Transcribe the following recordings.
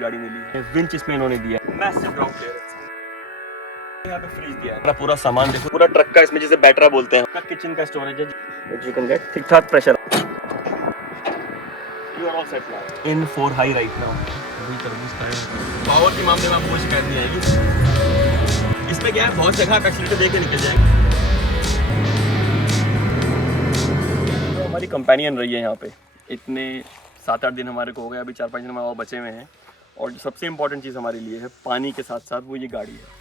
गाड़ी में ली है। विंच इसमें इन्होंने दिया है, मैसिव ग्राउंड क्लियरेंस, यहाँ पे फ्रीज दिया है। पूरा सामान देखो, पूरा ट्रक का इसमें जिसे बैटरा बोलते हैं, का किचन का स्टोरेज है, यू कैन गेट ठीक ठाक pressure. You are all set now in 4 high right now. अभी तरबूज का है, पावर के मामले में आपको कोई शिकायत नहीं आएगी। इसमें क्या है, बहुत जगह आप एक्सीलेटर दे के निकल जाएंगे। तो हमारी कंपेनियन रही है यहाँ पे, इतने 7-8 दिन हमारे को हो गए, अभी 4-5 दिन हमारे और बचे हुए हैं। और जो सबसे इम्पोर्टेंट चीज़ हमारे लिए है पानी के साथ साथ वो ये गाड़ी है,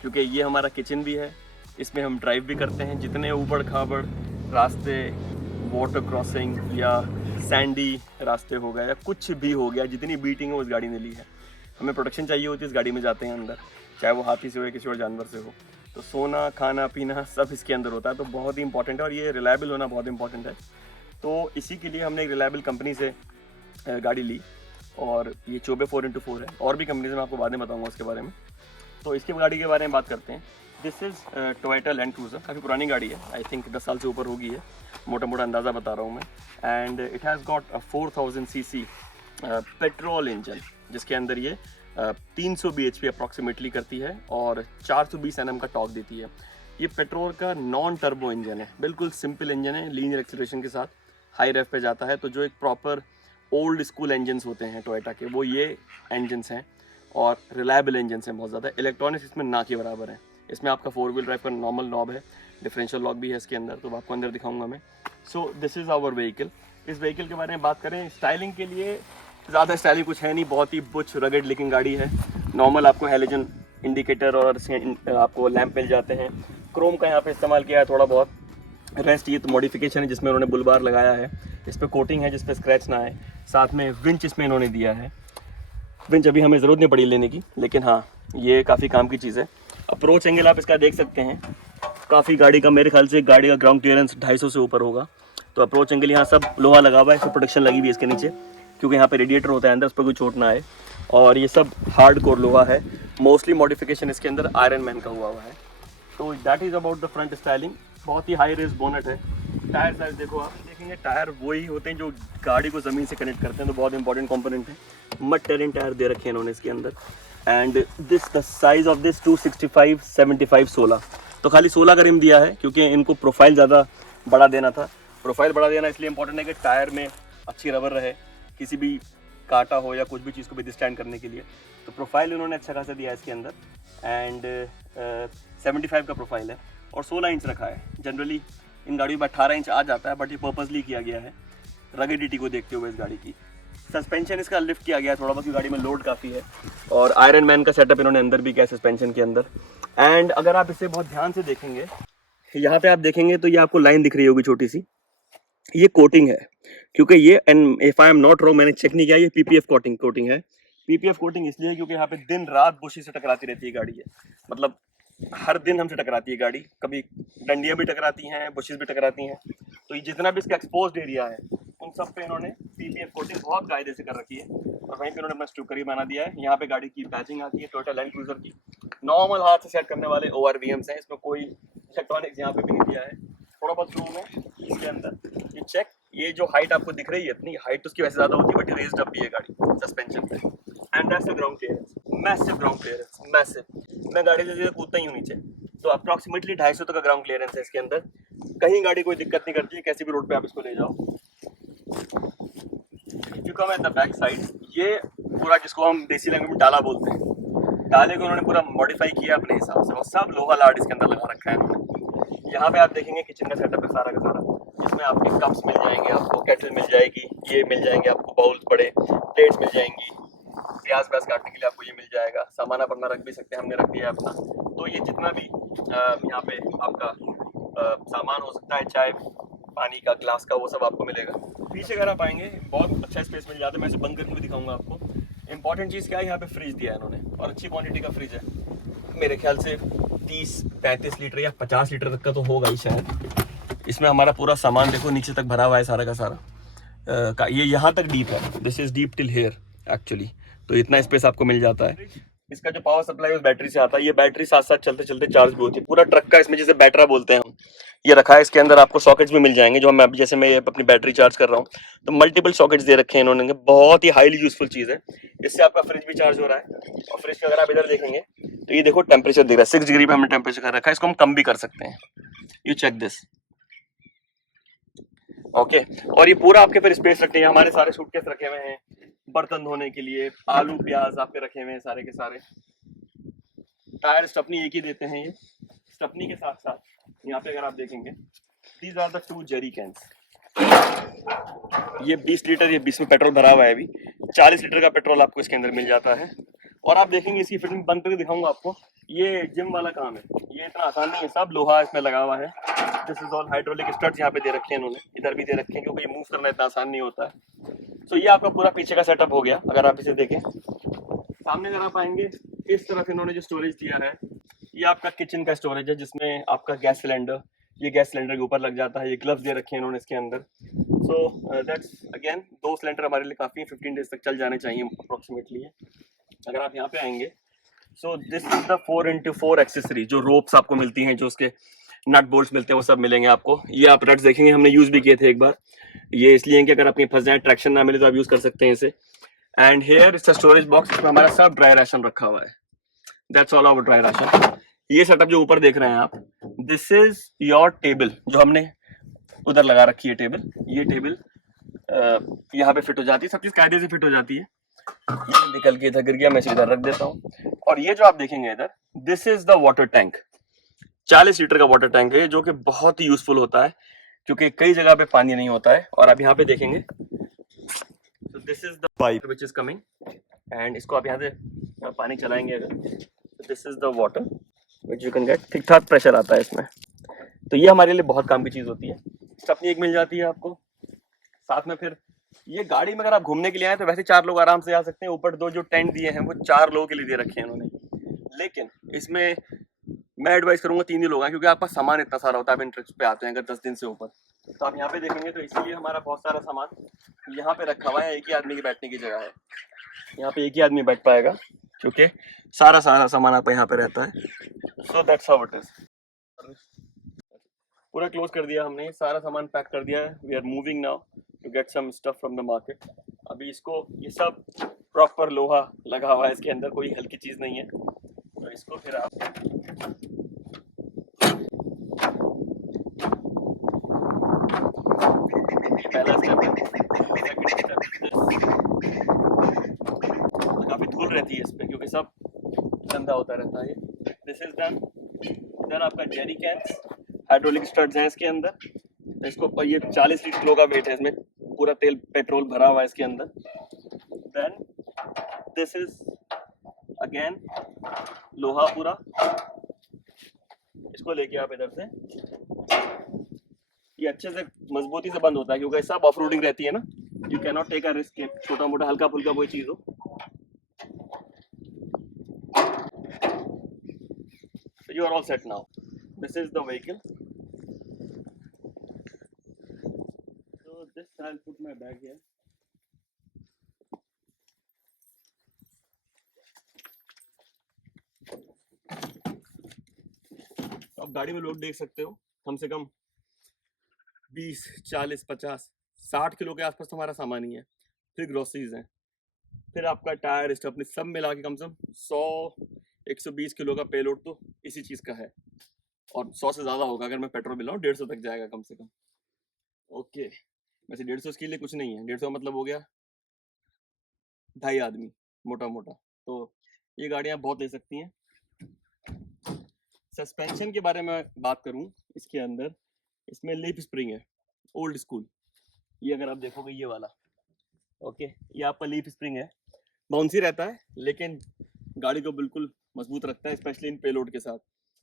क्योंकि ये हमारा किचन भी है, इसमें हम ड्राइव भी करते हैं। जितने ऊबड़ खाबड़ रास्ते, वाटर क्रॉसिंग या सैंडी रास्ते हो गए या कुछ भी हो गया, जितनी बीटिंग है वो इस गाड़ी ने ली है। हमें प्रोटेक्शन चाहिए होती है, इस गाड़ी में जाते हैं अंदर, चाहे वो हाथी से हो या किसी और जानवर से हो। तो सोना खाना पीना सब इसके अंदर होता है, तो बहुत ही इंपॉर्टेंट है और ये रिलायबल होना बहुत इंपॉर्टेंट है। तो इसी के लिए हमने एक रिलायबल कंपनी से गाड़ी ली और ये चोबे 4x4 है। और भी कंपनीज में आपको बाद में बताऊँगा उसके बारे में। तो इसकी गाड़ी के बारे में बात करते हैं। This is Toyota land cruiser, काफ़ी पुरानी गाड़ी है, आई थिंक 10 साल से ऊपर होगी है, मोटा मोटा अंदाज़ा बता रहा हूँ मैं। And it has got a 4000 cc petrol engine, जिसके अंदर ये 300 bhp अप्रॉक्सीमेटली करती है और 420 Nm का टॉर्क देती है। ये पेट्रोल का नॉन टर्बो इंजन है, बिल्कुल सिंपल इंजन है, लीनियर एक्सीलरेशन के साथ हाई रेफ पे जाता है। तो जो एक प्रॉपर ओल्ड स्कूल इंजन्स होते हैं टोयोटा के, वो ये इंजन्स हैं और रिलायबल इंजन्स हैं बहुत ज़्यादा। इलेक्ट्रॉनिक्स इसमें ना के बराबर है। इसमें आपका 4 व्हील ड्राइव का नॉर्मल नॉब है, डिफरेंशियल लॉक भी है इसके अंदर, तो आपको अंदर दिखाऊंगा मैं। So this is our vehicle. इस व्हीकल के बारे में बात करें, स्टाइलिंग के लिए ज़्यादा स्टाइलिंग कुछ है नहीं, बहुत ही बुच रगड लुकिंग गाड़ी है। नॉर्मल आपको हेलोजन इंडिकेटर और आपको लैंप मिल जाते हैं। क्रोम का यहाँ पे इस्तेमाल किया है थोड़ा बहुत, रेस्ट ये तो मॉडिफिकेशन है जिसमें उन्होंने बुल बार लगाया है, इस पर कोटिंग है जिस पर स्क्रैच ना आए। साथ में विंच इसमें इन्होंने दिया है। विंच अभी हमें ज़रूरत नहीं पड़ी लेने की, लेकिन हाँ ये काफ़ी काम की चीज़ है। अप्रोच एंगल आप इसका देख सकते हैं, काफ़ी गाड़ी का, मेरे ख्याल से गाड़ी का ग्राउंड क्लियरेंस 250 से ऊपर होगा। तो अप्रोच एंगल यहाँ सब लोहा लगा हुआ है, इसमें प्रोटेक्शन लगी हुई है इसके नीचे, क्योंकि यहाँ पे रेडिएटर होता है अंदर, उस पर कोई चोट ना आए। और ये सब हार्ड कोर लोहा है, मोस्टली मॉडिफिकेशन इसके अंदर आयरन मैन का हुआ है। तो that is about the front styling. बहुत ही हाई रेस बोनट है। टायर साइज देखो, आप देखेंगे टायर वही होते हैं जो गाड़ी को ज़मीन से कनेक्ट करते हैं, तो बहुत इंपॉर्टेंट कंपोनेंट है। मड टेरिन टायर दे रखे हैं इन्होंने इसके अंदर। And this the size of this 265 75 16, तो खाली 16 का रिम दिया है, क्योंकि इनको प्रोफाइल ज़्यादा बड़ा देना था। प्रोफाइल बड़ा देना इसलिए इंपॉर्टेंट है कि टायर में अच्छी रबर रहे, किसी भी काटा हो या कुछ भी चीज़ को भी स्टैंड करने के लिए। तो प्रोफाइल इन्होंने अच्छा खासा दिया है इसके अंदर। एंड 75 का प्रोफाइल है और 16 इंच रखा है। जनरली इन गाड़ियों में 18 इंच आ जाता है, बट ये पर्पसली किया गया है रगेडिटी को देखते हुए इस गाड़ी की। सस्पेंशन इसका लिफ्ट किया गया है थोड़ा बहुत, गाड़ी में लोड काफ़ी है। और आयरन मैन का सेटअप इन्होंने अंदर भी किया सस्पेंशन के अंदर। एंड अगर आप इसे बहुत ध्यान से देखेंगे, यहाँ पे आप देखेंगे तो ये आपको लाइन दिख रही होगी छोटी सी, ये कोटिंग है, क्योंकि ये, and if I am not wrong, मैंने चेक नहीं किया, ये पीपीएफ कोटिंग है। पीपीएफ कोटिंग इसलिए क्योंकि यहाँ पे दिन रात बुशी से टकराती रहती है गाड़ी है, मतलब हर दिन हमसे टकराती है गाड़ी, कभी डंडियाँ भी टकराती हैं, बुशेस भी टकराती हैं। तो ये जितना भी इसका एक्सपोज्ड एरिया है उन सब पे इन्होंने पीपीएफ कोटिंग बहुत कायदे से कर रखी है। और वहीं पे इन्होंने अपना स्टिकर ही बना दिया है। यहाँ पे गाड़ी की बैजिंग आती है टोयोटा लैंड क्रूजर की, नॉर्मल हाथ से सेट करने वाले ORVMs हैं, इसमें कोई इलेक्ट्रॉनिक्स यहाँ पे भी नहीं दिया है। थोड़ा बहुत रूम है इसके अंदर। ये चेक, ये जो हाइट आपको दिख रही है, इतनी हाइट उसकी वैसे ज़्यादा होती है, बट रेज्ड अप भी है गाड़ी सस्पेंशन पे। And that's the ground clearance, massive ground clearance, massive. मैं गाड़ी से सीधे कूदता ही हूँ नीचे, तो अप्रॉक्सीमेटली 250 तक का ग्राउंड क्लियरेंस है इसके अंदर। कहीं गाड़ी कोई दिक्कत नहीं करती है, कैसी भी रोड पे आप इसको ले जाओ। If you come at the back side, ये पूरा जिसको हम देसी लैंग्वेज में डाला बोलते हैं, डाले को उन्होंने पूरा मॉडिफाई किया अपने हिसाब से, और सब लोहा लाड इसके अंदर लगा रखा है इन्होंने। यहाँ पे आप देखेंगे किचन का सेटअप है सारा का सारा, इसमें आपके कप्स मिल जाएंगे, आपको केटल मिल जाएगी, ये मिल जाएंगे आपको बाउल्स, बड़े प्लेट्स मिल जाएंगी, प्याज काटने के लिए आपको ये मिल जाएगा। सामान आप अपना रख भी सकते हैं, हमने रख दिया है अपना। तो ये जितना भी यहाँ पे आपका सामान हो सकता है, चाय पानी का, ग्लास का, वो सब आपको मिलेगा। पीछे अगर आप आएंगे बहुत अच्छा स्पेस मिल जाता है, मैं इसे बंद करके भी दिखाऊंगा आपको। इंपॉर्टेंट चीज़ क्या है, यहाँ पे फ्रिज दिया है इन्होंने, और अच्छी क्वांटिटी का फ्रिज है, मेरे ख्याल से 30-35 लीटर या 50 लीटर तक का तो होगा ही शायद। इसमें हमारा पूरा सामान देखो नीचे तक भरा हुआ है सारा का सारा। ये यहाँ तक डीप है, this is deep till here actually, तो इतना स्पेस आपको मिल जाता है। इसका जो पावर सप्लाई है उस बैटरी से आता है, ये बैटरी साथ साथ चलते चलते चार्ज भी होती है। पूरा ट्रक का इसमें जिसे बैटरा बोलते हैं हम, ये रखा है, इसके अंदर आपको सॉकेट्स भी मिल जाएंगे, जो मैं जैसे मैं अपनी बैटरी चार्ज कर रहा हूँ तो मल्टीपल सॉकेट्स दे रखे हैं इन्होंने, बहुत ही हाईली यूजफुल चीज़ है। इससे आपका फ्रिज भी चार्ज हो रहा है, और फ्रिज का अगर आप इधर देखेंगे तो ये देखो टेम्परेचर दिख रहा है, 6 डिग्री पे हमने टेम्परेचर कर रखा है, इसको हम कम भी कर सकते हैं। You check this, okay. और ये पूरा आपके फिर स्पेस रखते हैं, हमारे सारे सूटकेस रखे हुए हैं बर्तन धोने के लिए, आलू प्याज आपके रखे हुए हैं सारे के सारे। टायर स्टपनी एक ही देते हैं, ये स्टपनी के साथ साथ यहाँ पे अगर आप देखेंगे these are the 2 jerry cans. ये 20 लीटर, ये 20 में पेट्रोल भरा हुआ है, अभी 40 लीटर का पेट्रोल आपको इसके अंदर मिल जाता है। और आप देखेंगे इसकी फिटिंग बंद करके दिखाऊंगा आपको, ये जिम वाला काम है, ये इतना आसान नहीं है, सब लोहा इसमें लगा हुआ है। This is all hydraulic studs यहाँ पे दे रखे हैं इन्होंने, इधर भी दे रखे हैं, क्योंकि मूव करना इतना आसान नहीं होता है। तो ये आपका पूरा पीछे का सेटअप हो गया। अगर आप इसे देखें सामने अगर आप आएंगे, इस तरफ इन्होंने जो स्टोरेज दिया है, ये आपका किचन का स्टोरेज है, जिसमें आपका गैस सिलेंडर, ये गैस सिलेंडर के ऊपर लग जाता है। ये ग्लव्स दे रखे हैं इन्होंने इसके अंदर। सो दैट्स अगेन 2 सिलेंडर हमारे लिए काफ़ी 15 डेज तक चल जाने चाहिए अप्रोक्सीमेटली। अगर आप यहाँ पे आएंगे, so this is the 4x4 accessory, जो रोप्स आपको मिलती हैं, जो उसके नट बोल्ट्स मिलते हैं, वो सब मिलेंगे आपको। ये आप नट्स देखेंगे, हमने यूज़ भी किए थे एक बार, ये इसलिए कि अगर आप कहीं फंस जाए, ट्रैक्शन ना मिले तो आप यूज़ कर सकते हैं इसे। And here it's a storage box, इसमें हमारा सब ड्राई राशन रखा हुआ है। That's all our dry ration. ये सेटअप जो ऊपर देख रहे हैं आप, दिस इज योर टेबल, जो हमने उधर लगा रखी है टेबल। ये टेबल यहाँ पे फिट हो जाती है, सब चीज कायदे से फिट हो जाती है। ये निकल के इधर गिर गया, मैं इसे इधर रख देता हूँ। और ये जो आप देखेंगे इधर, this is the water tank, 40 litre का वाटर टैंक है, जो कि बहुत ही यूजफुल होता है, क्योंकि कई जगह पे पानी नहीं होता है। और आप यहाँ पे देखेंगे, so this is the pipe which is coming, and इसको आप यहाँ से पानी चलाएंगे अगर, this is the water which you can get, ठीक ठाक प्रेशर आता है इसमें। तो ये हमारे लिए बहुत काम की चीज़ होती है। स्टपनी एक मिल जाती है आपको साथ में। फिर ये गाड़ी में अगर आप घूमने के लिए आए तो वैसे 4 लोग आराम से आ सकते हैं। ऊपर 2 जो टेंट दिए हैं वो 4 लोगों के लिए दे रखे हैं इन्होंने, लेकिन इसमें मैं एडवाइस करूंगा 3 ही लोग हैं, क्योंकि आपका सामान इतना सारा होता है। आप इन ट्रिप्स पे आते हैं अगर 10 दिन से ऊपर, तो आप यहाँ पे देखेंगे तो इसीलिए हमारा बहुत सारा सामान यहाँ पे रखा हुआ है। एक ही आदमी की बैठने की जगह है, यहाँ पे एक ही आदमी बैठ पाएगा, क्योंकि सारा सामान आपका यहाँ पे रहता है। So that's how it is. पूरा क्लोज कर दिया हमने, सारा सामान पैक कर दिया है। We are moving now to get some stuff from the market. अभी इसको, ये सब प्रॉपर लोहा लगा हुआ है इसके अंदर, कोई हल्की चीज़ नहीं है। तो इसको फिर आप पहला स्टेप है, काफ़ी धूल रहती है इस पर, क्योंकि सब गंदा होता रहता है। This is done. देन आपका जेरी कैंस, हाइड्रोलिक स्टड्स हैं इसके अंदर। इसको, ये 40 लीटर का वेट है, इसमें पूरा तेल पेट्रोल भरा हुआ है इसके अंदर। देन दिस इज अगेन लोहा पूरा, इसको लेके आप इधर से, ये अच्छे से मजबूती से बंद होता है, क्योंकि सब ऑफ रोडिंग रहती है ना। You can not take a risk, छोटा मोटा हल्का फुल्का कोई चीज़ हो। You are all set now. This is the vehicle. So this I'll put my bag here. आप गाड़ी में लोड देख सकते हो, कम से कम 20, 40, 50, 60 किलो के आसपास तो हमारा सामान ही है। फिर ग्रोसरीज हैं, फिर आपका टायर स्टपनी सब मिला के कम से कम 100-120 किलो का पेलोड तो इसी चीज़ का है। और 100 से ज़्यादा होगा, अगर मैं पेट्रोल मिलाऊँ 150 तक जाएगा कम से कम। ओके, वैसे 150 के लिए कुछ नहीं है, 150 का मतलब हो गया 2.5 आदमी मोटा मोटा। तो ये गाड़ियाँ बहुत ले सकती हैं। सस्पेंशन के बारे में बात करूं, इसके अंदर, इसमें लीफ स्प्रिंग है, ओल्ड स्कूल। ये अगर आप देखोगे ये वाला, ओके, ये आपका लीफ स्प्रिंग है, बाउंसी रहता है लेकिन गाड़ी को बिल्कुल मजबूत रखता है, स्पेशली इन पेलोड के साथ।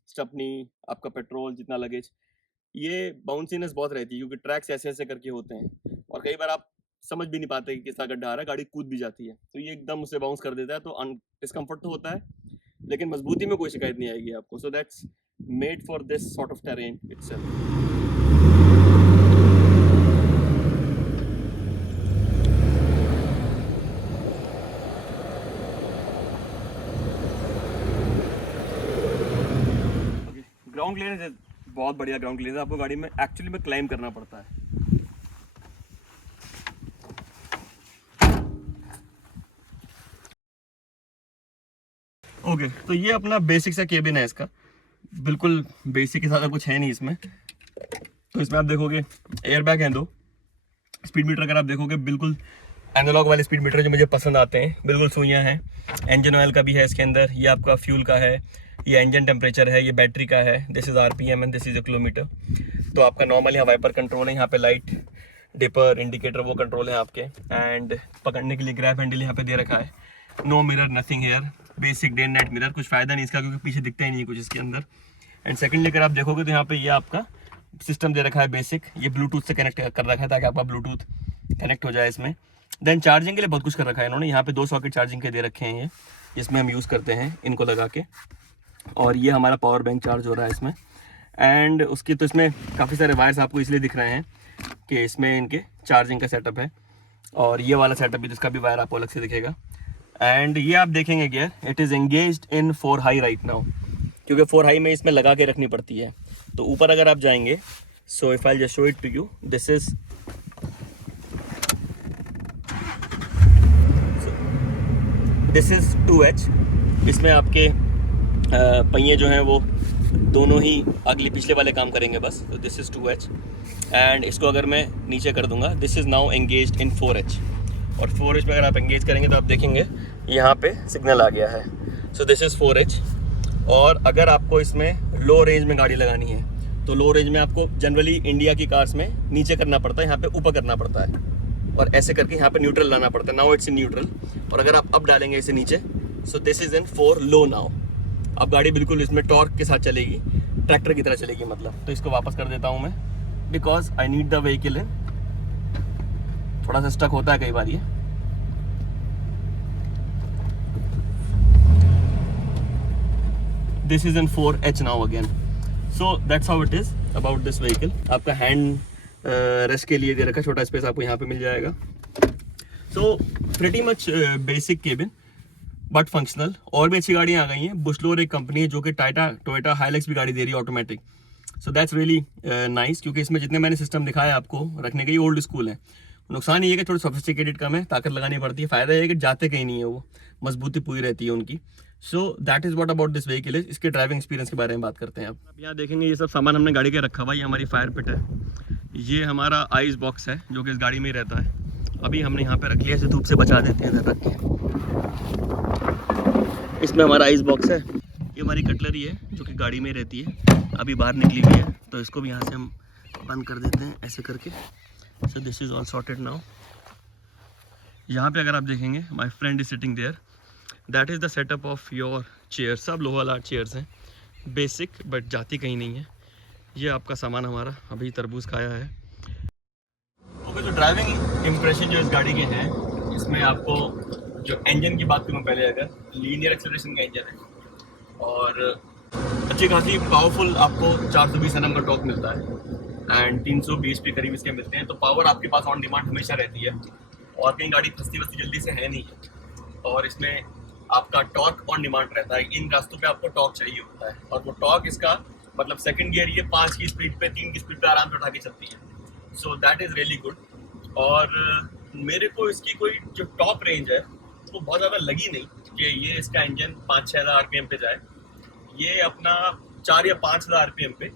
स्टपनी, आपका पेट्रोल, जितना लगेज, ये बाउंसीनेस बहुत रहती है, क्योंकि ट्रैक्स ऐसे ऐसे करके होते हैं और कई बार आप समझ भी नहीं पाते कि किसका गड्ढा आ रहा है, गाड़ी कूद भी जाती है, तो ये एकदम उसे बाउंस कर देता है। तो डिस्कम्फर्ट तो होता है, लेकिन मजबूती में कोई शिकायत नहीं आएगी आपको। So that's made for this sort of terrain itself. Ground clearance is बहुत बढ़िया ग्राउंड क्लियरेंस है। आपको गाड़ी में एक्चुअली में क्लाइम करना पड़ता है। ओके, तो ये अपना बेसिक सा केबिन है इसका, बिल्कुल बेसिक के साथ कुछ है नहीं इसमें। तो इसमें आप देखोगे एयर बैग हैं 2, स्पीड मीटर अगर आप देखोगे बिल्कुल एनालॉग वाले स्पीड मीटर जो मुझे पसंद आते हैं, बिल्कुल सुइयाँ हैं। इंजन ऑयल का भी है इसके अंदर, ये आपका फ्यूल का है, ये इंजन टेम्परेचर है, ये बैटरी का है, this is RPM and this is a kilometre. तो आपका नॉर्मल यहाँ वाइपर कंट्रोल है, यहाँ पे लाइट डिपर इंडिकेटर वो कंट्रोल है आपके, एंड पकड़ने के लिए ग्रैब हैंडल यहाँ पे दे रखा है। No mirror, nothing here, basic day and night mirror, कुछ फ़ायदा नहीं इसका क्योंकि पीछे दिखता ही नहीं कुछ इसके अंदर। एंड सेकेंडली अगर आप देखोगे तो यहाँ पे ये आपका सिस्टम दे रखा है बेसिक, ये ब्लूटूथ से कनेक्ट कर रखा है ताकि आपका ब्लूटूथ कनेक्ट हो जाए इसमें। देन चार्जिंग के लिए बहुत कुछ कर रखा है इन्होंने, यहाँ पे 2 सॉकेट चार्जिंग के दे रखे हैं ये, जिसमें हम यूज़ करते हैं इनको लगा के। और ये हमारा पावर बैंक चार्ज हो रहा है इसमें। एंड उसकी तो इसमें काफ़ी सारे वायर्स आपको इसलिए दिख रहे हैं कि इसमें इनके चार्जिंग का सेटअप है, और ये वाला सेटअप भी जिसका भी वायर आपको अलग से दिखेगा। एंड ये आप देखेंगे gear, it is engaged in 4 high right now, क्योंकि 4 हाई में इसमें लगा के रखनी पड़ती है। तो ऊपर अगर आप जाएंगे, so if I just show it to you, this is 2H। इसमें आपके पहिए जो हैं वो दोनों ही अगले पिछले वाले काम करेंगे बस। तो दिस इज़ 2H, एंड इसको अगर मैं नीचे कर दूंगा, this is now engaged in 4H। और 4H में अगर आप एंगेज करेंगे तो आप देखेंगे यहाँ पे सिग्नल आ गया है। सो दिस इज़ 4H। और अगर आपको इसमें लो रेंज में गाड़ी लगानी है तो लो रेंज में आपको जनरली इंडिया की कार्स में नीचे करना पड़ता है, यहाँ पे ऊपर करना पड़ता है, और ऐसे करके यहाँ पे न्यूट्रल लाना पड़ता है। Now it's in neutral. और अगर आप अब डालेंगे इसे नीचे, सो this is in 4 low now. अब गाड़ी बिल्कुल इसमें टॉर्क के साथ चलेगी, ट्रैक्टर की तरह चलेगी मतलब। तो इसको वापस कर देता हूँ मैं, because I need the vehicle in. थोड़ा सा स्टक होता है कई बार ये। This is in 4H now again. So that's how it is about this vehicle. आपका हैंड रेस्ट के लिए दे रखा, छोटा स्पेस आपको यहाँ पे मिल जाएगा। So pretty much basic cabin but functional. और भी अच्छी गाड़ियाँ आ गई हैं। बुशलोर एक कंपनी है जो कि टोयोटा हाइलक्स भी गाड़ी दे रही है automatic. So that's really nice, क्योंकि इसमें जितने मैंने सिस्टम दिखाया आपको रखने के, ये ओल्ड स्कूल है। नुकसान ये है कि थोड़ी सोफिस्टिकेटेड कम है, ताकत लगानी पड़ती है। फ़ायदा ये है कि जाते कहीं नहीं है, वो मजबूती पूरी रहती है उनकी। So that is what about this vehicle is. इसके ड्राइविंग एक्सपीरियंस के बारे में बात करते हैं अब यहाँ देखेंगे ये सब सामान हमने गाड़ी के रखा हुआ। ये हमारी फायर पिट है, ये हमारा आइस बॉक्स है जो कि इस गाड़ी में ही रहता है। अभी हमने यहाँ पे रख लिया, इसे धूप से बचा देते हैं इधर रख के। इसमें हमारा आइस बॉक्स है। ये हमारी कटलरी है जो कि गाड़ी में रहती है, अभी बाहर निकली हुई है, तो इसको भी यहाँ से हम बंद कर देते हैं ऐसे करके। So this is all sorted now. यहाँ पे अगर आप देखेंगे, my friend is sitting there, that is the setup of your chair. सब लोहा लाट चेयर्स हैं, बेसिक बट जाती कहीं नहीं है। ये आपका सामान हमारा, अभी तरबूज खाया है। ओके, तो ड्राइविंग इम्प्रेशन जो इस गाड़ी के हैं, इसमें आपको जो इंजन की बात करूँ पहले, अगर लीनियर एक्सेलरेशन का इंजन है और अच्छी खासी पावरफुल आपको 420 Nm का टॉर्क मिलता है एंड 300 bhp करीब इसके मिलते हैं। तो पावर आपके पास ऑन डिमांड हमेशा रहती है, और कहीं गाड़ी फंसती वस्ती जल्दी से है नहीं है। और इसमें आपका टॉर्क ऑन डिमांड रहता है। इन रास्तों पे आपको टॉर्क चाहिए होता है, और वो टॉर्क इसका मतलब सेकंड गियर ये 5 की स्पीड पे 3 की स्पीड पे आराम से उठा के चलती है। So that is really good. और मेरे को इसकी कोई जो टॉप रेंज है वो बहुत ज़्यादा लगी नहीं कि ये इसका इंजन 5-6 हज़ार RPM पे जाए। ये अपना 4 या 5 हज़ार RPM पे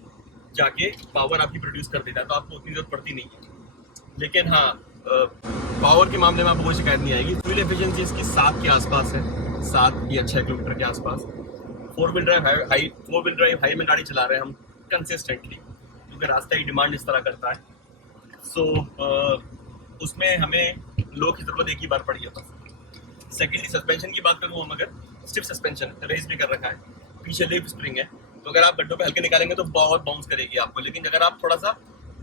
जाके पावर आपकी प्रोड्यूस कर देता है, तो आपको उतनी ज़रूरत पड़ती नहीं है। लेकिन हाँ, पावर के मामले में आपको कोई शिकायत नहीं आएगी। फ्यूल एफिशिएंसी इसकी 7 के आसपास है, 7 या 6 किलोमीटर के आसपास। 4 व्हील ड्राइव हाई में गाड़ी चला रहे हैं हम कंसिस्टेंटली, क्योंकि रास्ता की डिमांड इस तरह करता है। सो उसमें हमें लो की ज़रूरत एक ही बार पड़ी है बस। सेकेंडली सस्पेंशन की बात करूँ हम, अगर स्टिफ सस्पेंशन है, रेस भी कर रखा है, पीछे लीफ स्प्रिंग है, तो अगर आप गड्ढों पे हल्के निकालेंगे तो बहुत बाउंस करेगी आपको। लेकिन अगर आप थोड़ा सा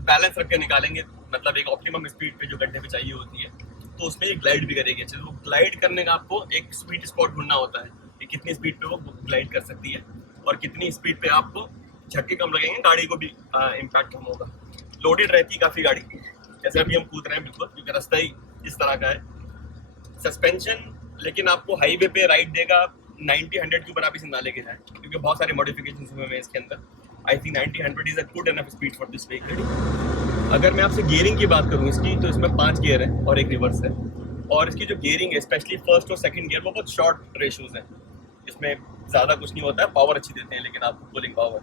बैलेंस रख के निकालेंगे, मतलब एक ऑप्टिमम स्पीड पे जो गड्ढे पे चाहिए होती है, तो उसमें ये ग्लाइड भी करेगी अच्छे से। वो ग्लाइड करने का आपको एक स्वीट स्पॉट ढूंढना होता है कि कितनी स्पीड पे वो ग्लाइड कर सकती है और कितनी स्पीड पे आपको झटके कम लगेंगे, गाड़ी को भी इम्पैक्ट कम होगा। लोडेड रहती है काफ़ी गाड़ी, जैसे अभी हम कूद रहे हैं बिल्कुल, क्योंकि रास्ता ही इस तरह का है। सस्पेंशन लेकिन आपको हाईवे पे राइड देगा 90-100 के ऊपर आप इसे ना लेके जाएं, क्योंकि बहुत सारे मॉडिफिकेशन हुए हैं इसके अंदर। I think 90-100 is a good enough speed for this vehicle. अगर मैं आपसे गियरिंग की बात करूँ इसकी, तो इसमें 5 गियर है और एक रिवर्स है। और इसकी जो गियरिंग है, स्पेशली फर्स्ट और सेकंड गियर, वो बहुत शॉर्ट रेशोज हैं। इसमें ज़्यादा कुछ नहीं होता है, पावर अच्छी देते हैं लेकिन आपको pulling power.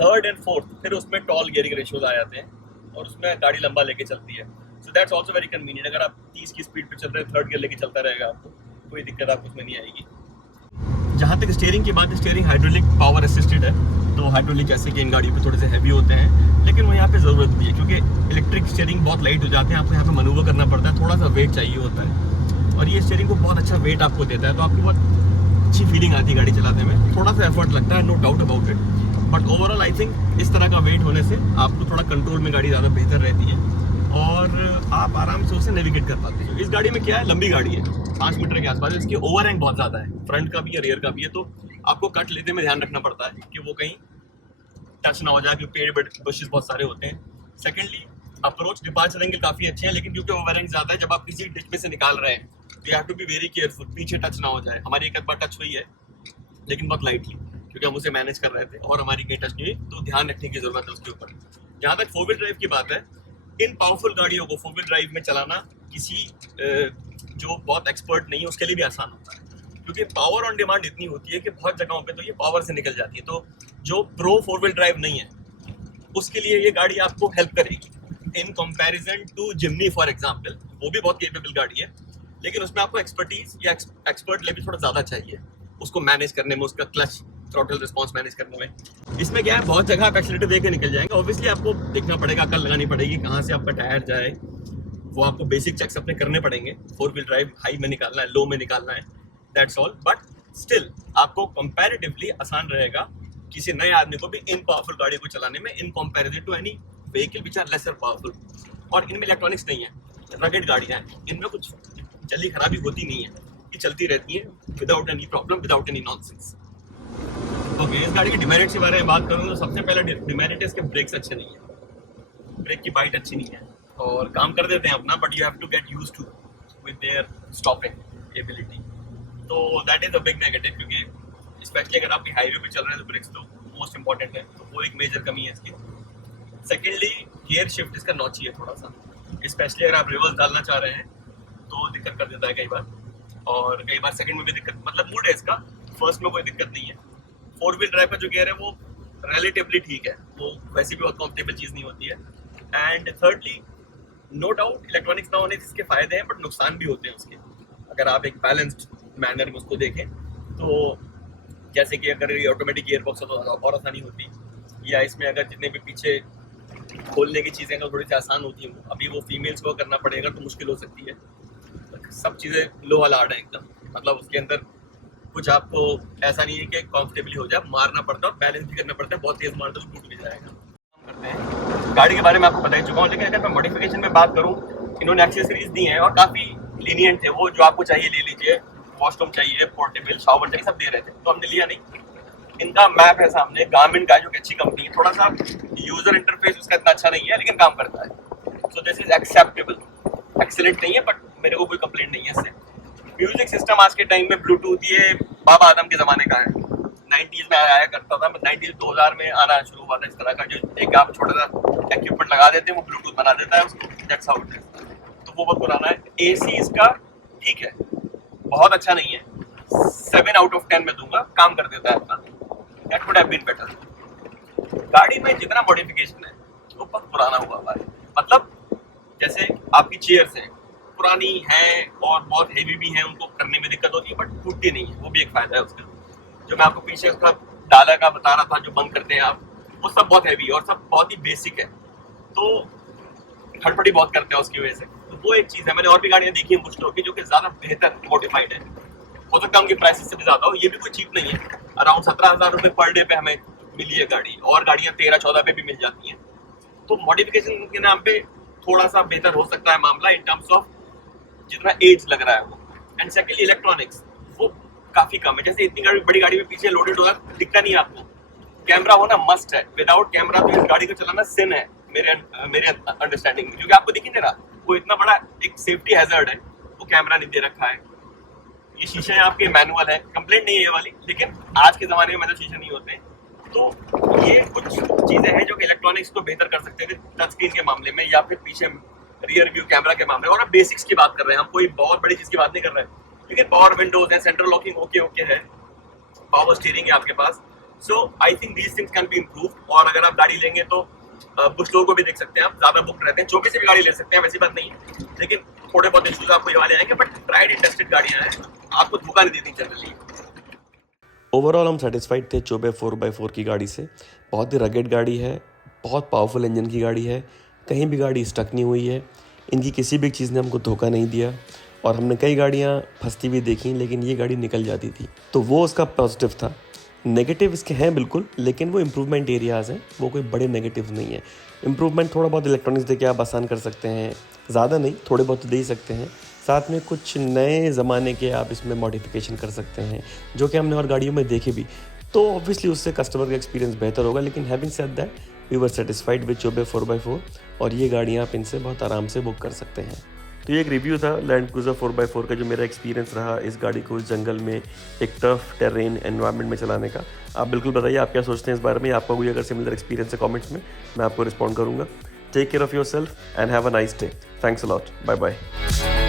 Third and fourth फिर उसमें टॉल गियरिंग रेशोज आ जाते हैं और उसमें गाड़ी लंबा लेके चलती है। So that's also very convenient. अगर आप 30 की स्पीड पे चल रहे हैं, थर्ड गियर लेके चलता रहेगा, आपको कोई दिक्कत आपको उसमें नहीं आएगी। जहाँ तक स्टीयरिंग की बात है, स्टीयरिंग हाइड्रोलिक पावर असिस्टेड है। तो हाइड्रोलिक जैसे कि इन गाड़ियों पे थोड़े से हैवी होते हैं, लेकिन वो यहाँ पे ज़रूरत भी है क्योंकि इलेक्ट्रिक स्टीयरिंग बहुत लाइट हो जाते हैं, आपको यहाँ पे मनूवर करना पड़ता है, थोड़ा सा वेट चाहिए होता है। और ये स्टीयरिंग को बहुत अच्छा वेट आपको देता है, तो आपको बहुत अच्छी फीलिंग आती है गाड़ी चलाने में। थोड़ा सा एफर्ट लगता है, no doubt about it, but overall I think इस तरह का वेट होने से आपको थोड़ा कंट्रोल में गाड़ी ज़्यादा बेहतर रहती है और आप आराम से उसे नेविगेट कर पाते हैं। इस गाड़ी में क्या है, लंबी गाड़ी है, 5 मीटर के आसपास। इसकी ओवर हैंग बहुत ज़्यादा है, फ्रंट का भी है, रियर का भी है। तो आपको कट लेते में ध्यान रखना पड़ता है कि वो कहीं टच ना हो जाए, क्योंकि पेड़ बुशेस बहुत सारे होते हैं। सेकेंडली, अप्रोच डिपार्चर एंगल काफ़ी अच्छे हैं, लेकिन क्योंकि ओवर हैंग ज़्यादा है, जब आप किसी डिच में से निकाल रहे हैं तो you have to be very careful, पीछे टच ना हो जाए। हमारी एक बार टच हुई है, लेकिन बहुत लाइटली, क्योंकि हम उसे मैनेज कर रहे थे और हमारी कहीं टच नहीं हुई, तो ध्यान रखने की जरूरत है उसके ऊपर। जहाँ तक 4 व्हील ड्राइव की बात है, इन पावरफुल गाड़ियों को 4 व्हील ड्राइव में चलाना किसी जो बहुत एक्सपर्ट नहीं है उसके लिए भी आसान होता है, क्योंकि पावर ऑन डिमांड इतनी होती है कि बहुत जगहों पे तो ये पावर से निकल जाती है। तो जो प्रो 4 व्हील ड्राइव नहीं है उसके लिए ये गाड़ी आपको हेल्प करेगी in comparison to Jimny for example. वो भी बहुत केपेबल गाड़ी है, लेकिन उसमें आपको एक्सपर्टीज या एक्सपर्ट लेवल थोड़ा ज़्यादा चाहिए उसको मैनेज करने में, उसका क्लच थ्रॉटल रिस्पॉन्स मैनेज करने में। इसमें क्या है, बहुत जगह आप एक्सीलेटर दे के निकल जाएंगे। ऑब्वियसली आपको देखना पड़ेगा, अकल लगानी पड़ेगी कहाँ से आपका टायर जाए, वो आपको बेसिक चेक्स अपने करने पड़ेंगे। 4 व्हील ड्राइव हाई में निकालना है, लो में निकालना है, दैट्स ऑल। बट स्टिल आपको कंपैरेटिवली आसान रहेगा किसी नए आदमी को भी इन पावरफुल गाड़ी को चलाने में, in comparison to any vehicle which are lesser powerful. और इनमें इलेक्ट्रॉनिक्स नहीं है, रगेड गाड़ियाँ हैं, इनमें कुछ जल्दी खराबी होती नहीं है, ये चलती रहती है without any problem, without any nonsense. Okay, इस गाड़ी के डिमेरिट्स के बारे में बात करूँ तो सबसे पहला डिमेरिट है इसके ब्रेक्स अच्छे नहीं है, ब्रेक की बाइट अच्छी नहीं है और काम कर देते हैं अपना, but you have to get used to with their stopping ability. तो that is a big negative, क्योंकि स्पेशली अगर आप हाईवे पे चल रहे हैं तो ब्रेक्स तो मोस्ट इंपॉर्टेंट है, तो वो एक मेजर कमी है इसकी। सेकेंडली, गियर शिफ्ट इसका नॉची है थोड़ा सा, स्पेशली अगर आप रिवर्स डालना चाह रहे हैं तो दिक्कत कर देता है कई बार, और कई बार सेकंड में भी दिक्कत, मतलब मूड है इसका, फर्स्ट में कोई दिक्कत नहीं है। 4 व्हील ड्राइव का जो गियर है वो रिलेटिवली ठीक है, वो वैसे भी बहुत कंफर्टेबल चीज़ नहीं होती है। And thirdly, no doubt electronics ना होने से इसके फायदे हैं, बट नुकसान भी होते हैं उसके, अगर आप एक बैलेंस्ड मैनर में उसको देखें तो। जैसे कि अगर ये ऑटोमेटिक गियर बॉक्स हो तो और आसानी होती, या इसमें अगर जितने भी पीछे खोलने की चीज़ें थोड़ी सी आसान होती हैं, अभी वो फीमेल्स को करना पड़ेगा तो मुश्किल हो सकती है। सब चीज़ें लो वाला आर्ट है एकदम, मतलब उसके अंदर कुछ आपको ऐसा नहीं है कि कंफर्टेबली हो जाए, मारना पड़ता है और बैलेंस भी करना पड़ता है, बहुत तेज मार दो तो टूट भी जाएगा। करते हैं गाड़ी के बारे में आपको बता ही चुका हूँ, लेकिन अगर मैं मॉडिफिकेशन में बात करूँ, इन्होंने एक्सेसरीज दी हैं और काफ़ी लीनियंट थे, वो जो आपको चाहिए ले लीजिए, वॉशरूम चाहिए, पोर्टेबल शावर चाहिए, सब दे रहे थे, तो हमने लिया नहीं। इनका मैप है सामने, गारमेंट का, जो कि अच्छी कंपनी है, थोड़ा सा यूजर इंटरफेस उसका इतना अच्छा नहीं है लेकिन काम करता है, so this is acceptable. Excellent नहीं है बट मेरे को कोई कंप्लेंट नहीं है इससे। म्यूजिक सिस्टम आज के टाइम में ब्लूटूथ ये बाबा आदम के ज़माने का है, 90s में आया करता था, 90s 2000 में आना शुरू हुआ था इस तरह का, जो एक आप छोटा सा इक्विपमेंट लगा देते हैं वो ब्लूटूथ बना देता है उसको, दैट्स हाउ इट इज। तो वो बहुत पुराना है। AC इसका ठीक है, बहुत अच्छा नहीं है, 7 आउट ऑफ 10 में दूंगा, काम कर देता है अपना, that would have been better. गाड़ी में जितना मॉडिफिकेशन है वो बहुत पुराना हुआ हुआ है, मतलब जैसे आपकी चेयर्स हैं पुरानी हैं और बहुत हेवी भी हैं, उनको करने में दिक्कत होती है, बट टूटती नहीं है, वो भी एक फायदा है उसका। जो मैं आपको पीछे उसका डाला का बता रहा था, जो बंद करते हैं आप, वो सब बहुत हैवी है और सब बहुत ही बेसिक है, तो खड़पड़ी बहुत करते हैं उसकी वजह से। तो वो एक चीज़ है। मैंने और भी गाड़ियाँ देखी हैं कुछ लोग की जो कि ज़्यादा बेहतर मॉडिफाइड है, हो सकता है उनकी प्राइसेस से भी ज़्यादा हो, ये भी कोई चीप नहीं है। अराउंड 17,000 रुपये पर डे पे हमें मिली है गाड़ी, और गाड़ियाँ 13-14 पे भी मिल जाती हैं। तो मॉडिफिकेशन के नाम पे थोड़ा सा बेहतर हो सकता है मामला इन टर्म्स ऑफ जितना एज लग रहा है वो। एंड सेकेंडली इलेक्ट्रॉनिक्स वो काफ़ी कम है, जैसे इतनी बड़ी गाड़ी में पीछे लोडेड होगा दिखता नहीं है आपको, कैमरा होना मस्ट है, विदाउट कैमरा तो इस गाड़ी को चलाना सिन है मेरे अंडरस्टैंडिंग में, क्योंकि आपको दिख ही नहीं रहा, वो इतना बड़ा एक सेफ्टी हैजर्ड है, वो कैमरा नहीं दे रखा है। ये शीशे आपके मैनुअल है, कंप्लेंट नहीं है ये वाली, लेकिन आज के ज़माने में मतलब शीशे नहीं होते हैं, तो ये कुछ चीज़ें हैं जो कि इलेक्ट्रॉनिक्स को बेहतर कर सकते हैं टच स्क्रीन के मामले में या फिर पीछे रियर व्यू कैमरा के मामले में। और अब बेसिक्स की बात कर रहे हैं, हम कोई बहुत बड़ी चीज़ की बात नहीं कर रहे हैं, लेकिन पावर विंडोज है, सेंट्रल लॉकिंग ओके है, पावर स्टीयरिंग है आपके पास। So I think these things can be improved. और अगर आप गाड़ी लेंगे तो कुछ लोगों को भी देख सकते हैं, आप ज़्यादा बुक रहते हैं, चौबीस से भी गाड़ी ले सकते हैं, वैसी बात नहीं है, लेकिन थोड़े बहुत इश्यूज आपको ये वाले आएंगे, बट ट्राइड एंड टेस्टेड गाड़ियाँ हैं, आपको धोखा नहीं देती जनरली। ओवरऑल हम सेटिस्फाइड थे चोबे 4x4 की गाड़ी से। बहुत ही रगेड गाड़ी है, बहुत पावरफुल इंजन की गाड़ी है, कहीं भी गाड़ी स्टक नहीं हुई है, इनकी किसी भी चीज़ ने हमको धोखा नहीं दिया। और हमने कई गाड़ियाँ फंसती हुई देखी, लेकिन ये गाड़ी निकल जाती थी, तो वो उसका पॉजिटिव था। नेगेटिव इसके हैं बिल्कुल, लेकिन वो इम्प्रूवमेंट एरियाज़ हैं, वो कोई बड़े नेगेटिव नहीं है। इम्प्रूवमेंट थोड़ा बहुत इलेक्ट्रॉनिक्स देके आप आसान कर सकते हैं, ज़्यादा नहीं, थोड़े बहुत दे ही सकते हैं। साथ में कुछ नए ज़माने के आप इसमें मॉडिफिकेशन कर सकते हैं, जो कि हमने और गाड़ियों में देखे भी, तो ऑब्वियसली उससे कस्टमर का एक्सपीरियंस बेहतर होगा। लेकिन having said that, we were satisfied with चोबे 4x4, और ये गाड़ियाँ आप इनसे बहुत आराम से बुक कर सकते हैं। तो ये एक रिव्यू था लैंड क्रूज़र 4x4 का, जो मेरा एक्सपीरियंस रहा इस गाड़ी को इस जंगल में एक टफ टेरेन एनवायरनमेंट में चलाने का। आप बिल्कुल बताइए आप क्या सोचते हैं इस बारे में, आपका कोई अगर सिमिलर एक्सपीरियंस है कमेंट्स में, मैं आपको रिस्पॉन्ड करूँगा। Take care of yourself and have a nice day. Thanks a lot, bye bye.